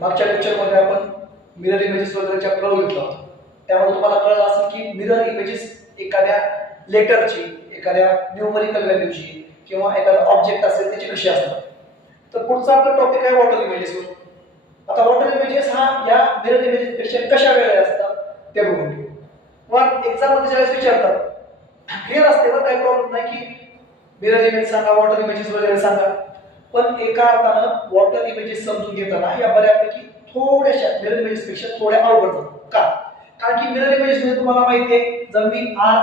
मागच्या लेक्चरमध्ये आपण मिरर इमेजेस वगैरेच्या प्रयोग घेतला होता. त्यामध्ये तुम्हाला कळलं असेल की मिरर इमेजेस एखाद्या लेटरची, एखाद्या न्यूमरिकल व्हॅल्यूची किंवा एखादा ऑब्जेक्ट असेल त्याची कशी असतात. तर पुढचा आपला टॉपिक आहे वॉटर इमेजेसवर. आता वॉटर इमेजेस हा या मिरर इमेजेस पेक्षा कशा वेगळ्या असतात ते बघून घेऊ. मग एक्झाम मध्ये ज्यावेळेस विचारतात क्लिअर असते बरं, काही प्रॉब्लेम नाही की मिरर इमेज सांगा, वॉटर इमेजेस वगैरे सांगा, पण एका अर्थानं वॉटर इमेजेस समजून घेताना या बऱ्यापैकी थोड्याशा मिरर इमेजेस पेक्षा थोड्या अवघड जातात. का? कारण की मिरर इमेजेस मध्ये तुम्हाला माहिती आहे जर मी आर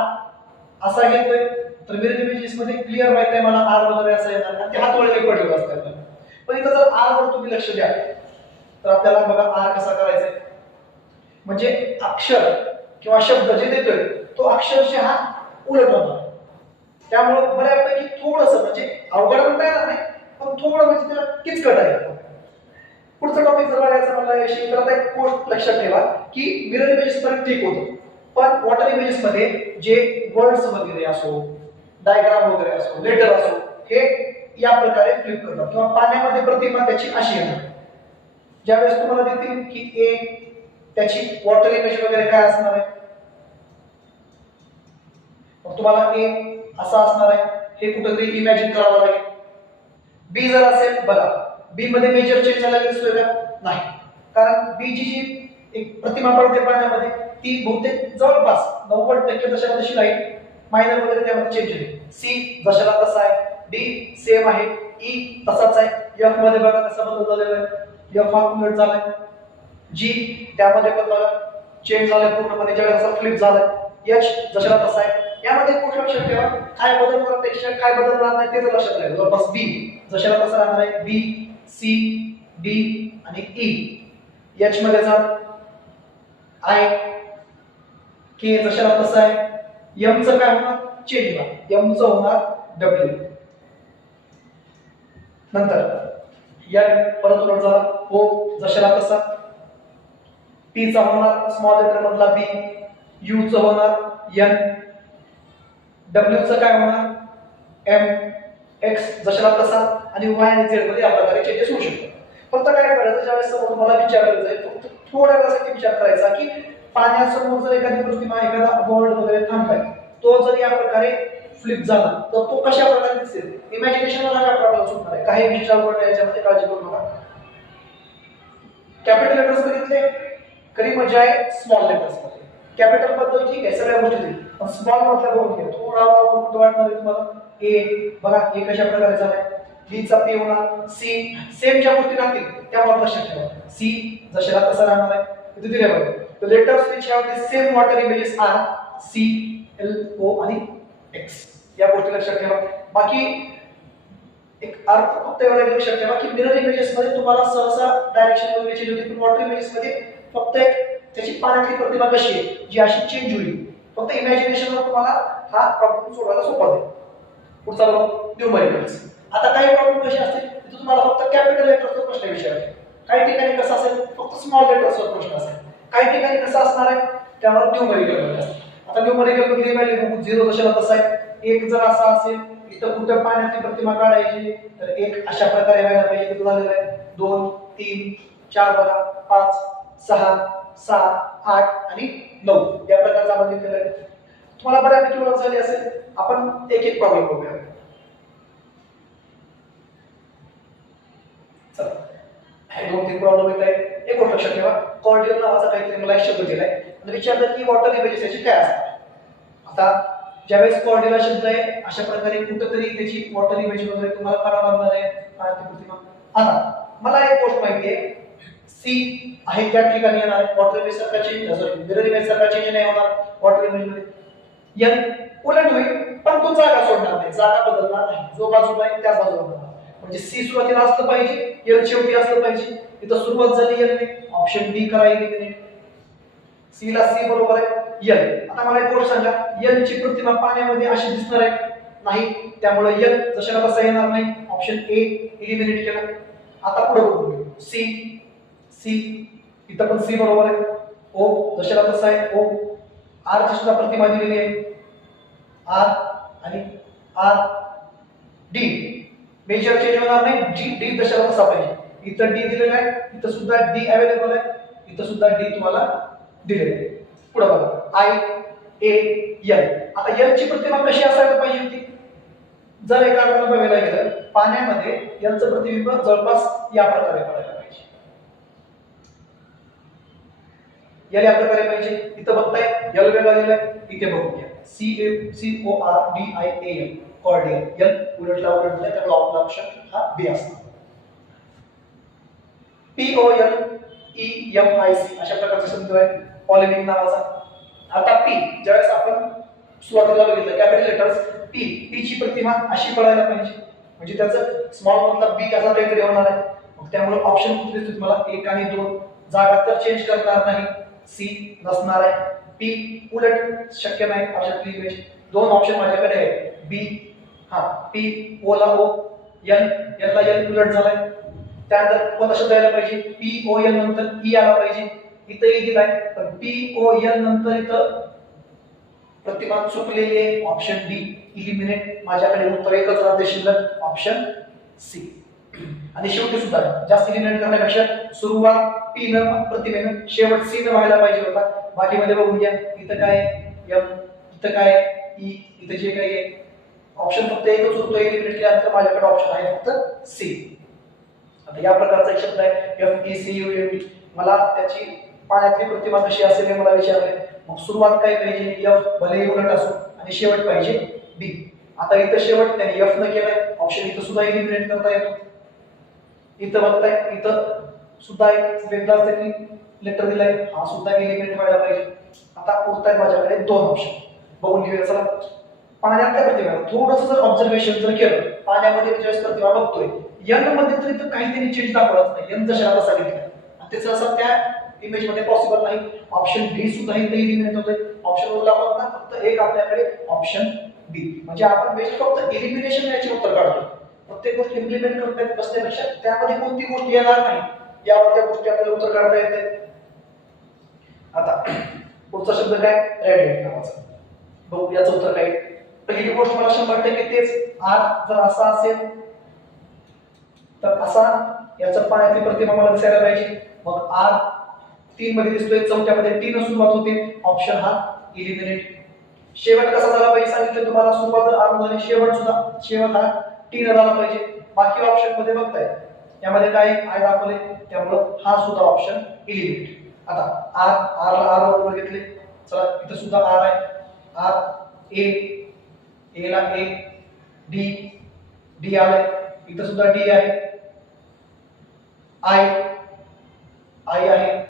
असा घेतोय तर मिरर इमेजेस मध्ये क्लिअर माहिती आहे मला आर वगैरे असं येणार आणि ते हातवळले पडलेलं असतात. पण इथं जर आर वर तुम्ही लक्ष द्या तर आपल्याला बघा आर कसा करायचा आहे, म्हणजे अक्षर किंवा शब्द जे देतोय तो अक्षरशः उलट होणार. त्यामुळे बऱ्यापैकी थोडंसं म्हणजे अवघड म्हणता येणार नाही पण थोडं म्हणजे त्याला किचकट आहे. पुढचा टॉपिक जर बघायचा म्हणला याशी तर आता एक गोष्ट लक्षात ठेवा की मिरर इमेजेस पर्यंत ठीक होतं, पण वॉटर इमेजेस मध्ये जे वर्ड्स वगैरे असो, डायग्राम वगैरे असो, लेटर असो, हे या प्रकारे फ्लिप करतात किंवा पाण्यामध्ये प्रतिमा त्याची अशी येणार. ज्यावेळेस तुम्हाला देतील की ए त्याची वॉटर इमेज वगैरे काय असणार आहे, मग तुम्हाला ए असा असणार आहे, हे कुठेतरी इमॅजिन करावं लागेल. बी जर असेल बघा, बी मध्ये मेजर चेंज झालेला दिसतोय का? नाही, कारण बी जी एक प्रतिमा पडते पाण्यामध्ये ती बहुतेक जवळपास 90% जशाला तशी राहील, मायनर वगैरे त्यामध्ये चेंज होईल. सी जशाला तसा आहे, डी सेम आहे, ई तसाच आहे, एफ मध्ये बघा कसा बदल झालेला आहे, एफ हा उलट झालाय, जी त्यामध्ये पण बघा चेंज झालाय पूर्णपणे, ज्यावेळेस फ्लिप झालाय, एच जशाला तसा आहे. यामध्ये गोष्ट लक्षात ठेवा काय बदल होण्यापेक्षा काय बदलणार नाही ते जर लक्षात राहिलं. जवळपास बी जशाला तसा राहणार आहे, बी सी डी आणि ई. एच मध्ये जा आय के जशाला तसा आहे. एम चं काय होणार? चेंज होणार, एम चं होणार डब्ल्यू. नंतर एन परत उलट झाला, ओ जशाला तसा. पी चा होणार स्मॉल लेटर मधला बी, यू चं होणार एन, डब्ल्यू चं काय होणार एम, एक्स जशाला तसा आणि वाय आणि झेड मध्ये या प्रकारे चेंजेस होऊ शकतात. फक्त काय करायचं ज्यावेळेस तुम्हाला विचारलं जाईल फक्त थोड्या वेळासाठी विचार करायचा की पाण्यासमोर जर एखादी प्रतिमा, एखादा बोर्ड वगैरे थांबलाय, तो जर या प्रकारे फ्लिप झाला तर तो कशा प्रकारे दिसेल, इमॅजिनेशनला आपल्याला सुटणार आहे. काही विशेष अवघड याच्यामध्ये काळजी करू नका. कॅपिटल लेटर्स बघितले कधी मजा आहे स्मॉल लेटर्स मध्ये. कॅपिटल बद्दल ठीक आहे सगळ्या गोष्टी दिली, पण स्मॉल मधल्या बघून घ्या, थोडा अवघड वाटणार आहे तुम्हाला. ए बघा ए कशा प्रकारे झालाय, बी चा पी होणार, सी सेम ज्या गोष्टी राहतील त्या लक्षात ठेवा, सी जशाला तसा राहणार आहे. इथे दिले बघा the letters which have the same water images are C, L, O आणि X. या गोष्टी लक्षात ठेवा. बाकी एक अर्थ फक्त एवढा लक्षात ठेवा की मिरर इमेजेस मध्ये तुम्हाला सहसा डायरेक्शन वगैरे चेंज होते, पण वॉटर इमेजेस मध्ये फक्त एक त्याची पाण्यातली प्रतिमा कशी आहे जी अशी चेंज होईल. फक्त इमॅजिनेशनवर तुम्हाला हा प्रॉब्लेम सोडवायला सोपा जाईल. पुढचा बघू न्यूमरिकल्स. आता काही प्रॉब्लेम कसे असतील तिथे तुम्हाला फक्त कॅपिटल लेटर्सवर प्रश्न विचारले, काही ठिकाणी कसं असेल फक्त स्मॉल लेटर्सवर प्रश्न असेल, काही ठिकाणी कसं असणार आहे त्यावर न्यूमरिकल मध्ये असतं. आता न्यूमरिकल मध्ये व्हॅल्यू 0 जशाला तसा आहे, एक जर असा असेल इथं कुठे पाण्याची प्रतिमा काढायची तर एक अशा प्रकारे व्हायला पाहिजे. किती झालेलं आहे 2 3 4 बघा 5 6 7 8 आणि 9 या प्रकारचा आपण लिहिलेला आहे. तुम्हाला बऱ्यापैकी ओळख झाली असेल. आपण एक एक प्रॉब्लेम बघूया. चला हे 2-3 प्रॉब्लेम येत आहे. एक गोष्ट लक्षात ठेवा, कॉर्डियल नावाचा काहीतरी मला एक शब्द दिलाय आणि विचारलं की वॉटर इमेजेस याची काय असतात. आता ज्यावेळेस कॉर्डियल शब्द आहे अशा प्रकारे कुठेतरी त्याची वॉटर इमेज वगैरे तुम्हाला करावं लागणार आहे पाण्याची प्रतिमा. आता मला एक गोष्ट माहिती आहे, सी आहे त्या ठिकाणी येणार आहे वॉटर इमेज सारखा चेंज, सॉरी मिरर इमेज सारखा चेंज नाही होणार वॉटर इमेज मध्ये. एन उलट होईल पण तो जागा सोडणार नाही, जागा बदलणार नाही, जो बाजूला आहे त्याच बाजूला होणार. म्हणजे सी सुरुवातीला असलं पाहिजे, एल शेवटी असलं पाहिजे. इथं सुरुवात झाली एल ने, ऑप्शन डी करा एलिमिनेट. सी ला सी बरोबर आहे एल. आता मला एक गोष्ट सांगा, एल ची प्रतिमा पाण्यामध्ये अशी दिसणार आहे नाही, त्यामुळे एल जशाला तसा येणार नाही, ऑप्शन ए एलिमिनेट केला. आता पुढे बघू सी, सी इथं पण सी बरोबर आहे, ओ जशाला तसा आहे ओ. आर ची सुद्धा प्रतिमा दिलेली आहे आर आणि आर. डी मेजर चेंज होणार नाही, जी डी तशाला तसा पाहिजे. इथं डी दिलेलं आहे, इथं सुद्धा डी अवेलेबल आहे, इथं सुद्धा डी तुम्हाला दिलेलं आहे. पुढे बघा आय ए एल. आता एल ची प्रतिमा कशी असायला पाहिजे होती? जर एका अर्थानं बघायला गेलं पाण्यामध्ये एलचं प्रतिबिंब जवळपास या प्रकारे पडायला पाहिजे. एल या प्रकारे पाहिजे. इथं बघताय एल वेगळा दिलाय, इथे बघूया CORDIAL कॉर्डियल. एल उलटला उलटला त्यामुळे आपला ऑप्शन हा बी असणार. POLEMIC अशा प्रकारचा शब्द आहे पॉलिमिक नावाचा. आता पी ज्यावेळेस आपण सुरुवातीला बघितलं कॅपिटल लेटर्स पी ची प्रतिमा अशी पडायला पाहिजे, म्हणजे त्याचं स्मॉल मधला बी असा काहीतरी होणार आहे. मग त्यामुळे ऑप्शन कुठले दिसतील तुम्हाला 1 आणि 2. जागा तर चेंज करणार नाही, सी नसणार आहे. पी उलट शक्य नाही, ऑप्शन इमेज. 2 ऑप्शन माझ्याकडे आहे बी हा पी ओ ला ओ, एल ला एल उलट झालाय. त्यानंतर कोणता शब्द यायला पाहिजे? POL नंतर ई आला पाहिजे. इथं ई दिलाय पण POL नंतर इथं प्रतिमा चुकलेली आहे, ऑप्शन डी इलिमिनेट. माझ्याकडे उत्तर एकच राहते शिल्लक, ऑप्शन सी. आणि शेवटी सुद्धा जास्त इलिमिनेट करण्यापेक्षा सुरुवात पी न प्रतिमेनं शेवट सी न व्हायला पाहिजे होता. बाकीमध्ये बघून घ्या इथं काय एम, इथं काय ई, इथं जे काय ऑप्शन फक्त एकच होतो इलिमिनेट केल्यानंतर माझ्याकडे ऑप्शन आहे फक्त सी. आता या प्रकारचा एक शब्द आहे FECULT. मला त्याची पाण्यातली प्रतिमा कशी असेल हे मला विचारले. मग सुरुवात काय पाहिजे? एफ भले उलट असो आणि शेवट पाहिजे डी. आता इथं शेवट त्याने एफ न केलाय, ऑप्शन इथं सुद्धा इलिमिनेट करता येतो. इथं बघताय इथं सुद्धा एक वेगळा त्यांनी लेटर दिलाय, हा सुद्धा इलिमिनेट व्हायला पाहिजे. आता उरतायत माझ्याकडे 2 ऑप्शन. बघून घेऊया चला. पाण्यातल्या प्रतिमेला थोडंसं जर ऑब्झर्वेशन जर केलं, पाण्यामध्ये ज्यावेळेस प्रतिमा बघतोय यंग मध्ये तर इथं काहीतरी चेंज दाखवत नाही, यंग जशाला तसा घेतलाय आणि त्याचं असं त्या इमेज मध्ये पॉसिबल नाही. ऑप्शन डी सुद्धा इथे इलिमिनेट होतोय. ऑप्शन उरला फक्त एक आपल्याकडे, ऑप्शन बी. म्हणजे आपण बेस्ट फक्त एलिमिनेशन याचे उत्तर काढतो. प्रत्येक गोष्ट इम्प्लिमेंट करत बसण्यापेक्षा त्यामध्ये कोणती गोष्ट येणार नाही यावर त्या गोष्टी आपल्याला उत्तर काढता येते. आता पुढचा शब्द काय? रेडिएट नावाचा. बघू याचं उत्तर काय. पहिली गोष्ट मला 100% तेच. आर जर असा असेल तर असा याचं पाण्यातली प्रतिमा मला दिसायला पाहिजे. मग आर 3 मध्ये दिसतोय, चौथ्यामध्ये टी न सुरुवात होते, ऑप्शन हा इलिमिनेट. शेवट कसा झाला पाहिजे सांगितलं तुम्हाला. सुरुवात आर झाली, शेवट हा टी न झाला पाहिजे. बाकी ऑप्शन मध्ये बघताय यामध्ये काय आय दाखवले, त्यामुळे हा सुद्धा ऑप्शन इलिमिनेट. आता आर बरोबर घेतले. चला इथं सुद्धा आर आहे. आर ए ला ए, डी आलाय, इथं सुद्धा डी आहे. आय आहे.